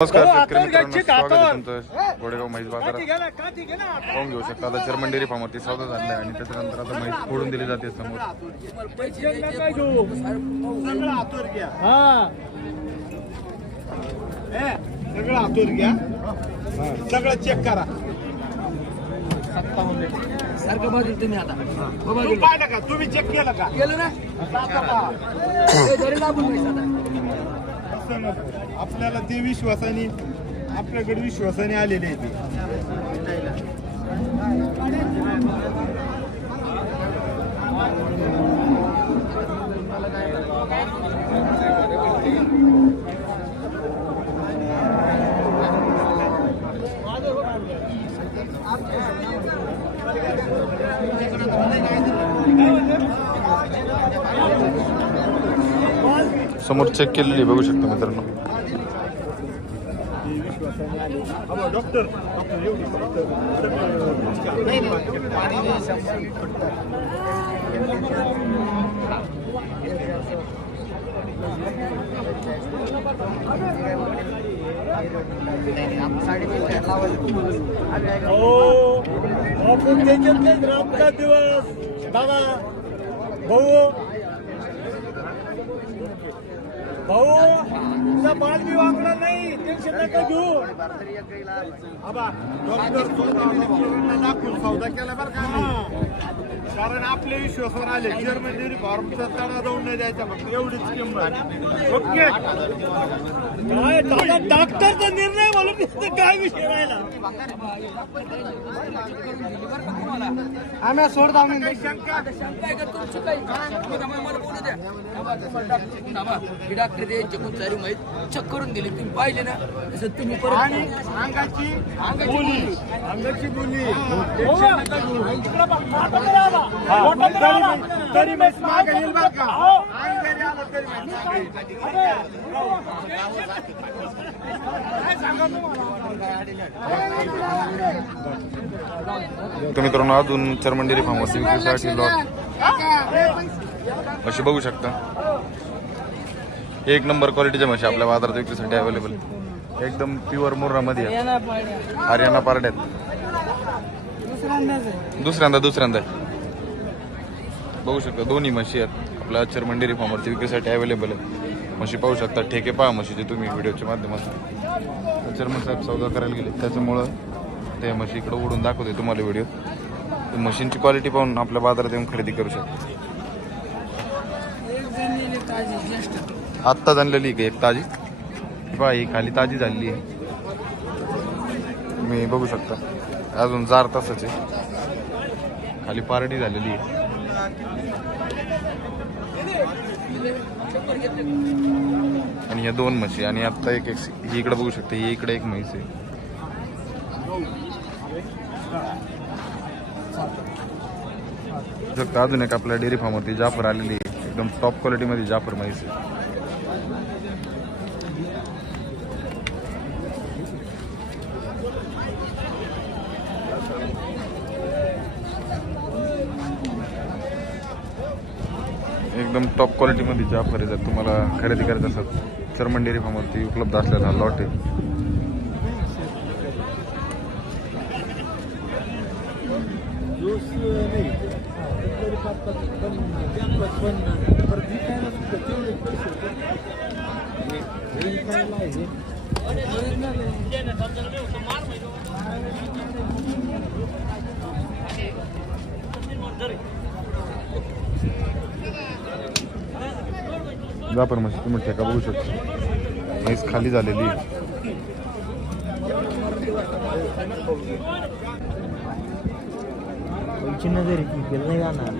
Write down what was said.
नमस्कार शेतकरी मित्रांनो स्वागत आहे. तुमचं गोडेगाव म्हैस बाजारात. पाहून घेऊ शकता. आता चर्मन डेअरी फार्मवरती सौदा झालेला आहे आणि त्याच्यानंतर आता म्हैस फोडून दिली जाते समोर. नका. हा. सगळं हातून घ्या. सगळं चेक करा. सारखं बाजू तुम्ही आता. बाबा तुम्ही. पाहिलं का? तुम्ही चेक केलं का? गेलं ना? असं नको. आपल्याला ते विश्वासाने आपल्याकडे विश्वासाने आलेले आहे ते समोर चेक केलेली बघू शकता मित्रांनो. हो, आपण त्याच्यात दिवस? दादा भाऊ भाऊ तुझा बाल बी वागणार नाही टेन्शन नका घेऊ. आबा डॉक्टर दाखवून सौदा केला बरं का. कारण आपल्या विश्वासावर आले. जर्मन फार्मचा तडा जाऊन नाही द्यायचा फक्त एवढीच किंमत. ओके? काय दादा डॉक्टरचा निर्णय म्हणून तिथं काय विषय राहिला? आम्ही सोडतो आम्ही काही शंका? शंका आहे का तुमची काही? तुम्ही थांबा, मला बोलू द्या. थांबा, थांबा, थांबा. ही डॉक्टर द्यायचे कोण चालू माहीत. चेक करून दिली तुम्ही पाहिले ना? तसं तुम्ही परत आणि अंगाची अंगाची बोली. अंगाची बोली. हो. तरी तरी मी मागे येईल बरं का? आलं तर मित्रांनो अजून चरमंडेरी फार्मसी विक्रीसाठी लॉट म्हशी बघू शकता. एक नंबर क्वालिटीच्या म्हशी आपल्या बाजारात विक्रीसाठी अवेलेबल एकदम प्युअर मुर्रामध्ये आहे. हरियाणा पारड्यात. दुसऱ्यांदा दुसऱ्यांदा. बघू शकता दोन्ही म्हशी आहेत. आपल्या चर्मन रिफॉर्मरची विक्रीसाठी अवेलेबल आहे. म्हशी पाहू शकता. ठेके पहा म्हशीचे तुम्ही व्हिडिओच्या माध्यमातून. चेअरमन साहेब सौदा करायला गेले. त्याच्यामुळं ते म्हशी इकडं उडून दाखवते तुम्हाला व्हिडिओ. मशीनची क्वालिटी पाहून आपल्या बाजारात येऊन खरेदी करू शकता. आत्ता आणलेली का एक ताजी. पहा ही खाली ताजी झालेली आहे. तुम्ही बघू शकता. अजून चार तासाचे खाली पार्टी झालेली आहे. आणि या दोन म्हशी आणि आता एक एक ही इकडे बघू शकते ही इकडे एक म्हैस आहे. शकता अजून एक आपल्या डेअरी फार्मवरती जाफर आलेली आहे एकदम टॉप क्वालिटीमध्ये जाफर म्हैस आहे. एकदम टॉप क्वालिटीमध्ये जाफर आहे जर तुम्हाला खरेदी करायचं असेल चर्मन डेअरी फार्मवरती उपलब्ध असलेला हा लॉट आहे. जाफर म्हशी तुम्ही ठेका बघू शकता. म्हैस खाली झालेली आहे. नजर नाही जाणार.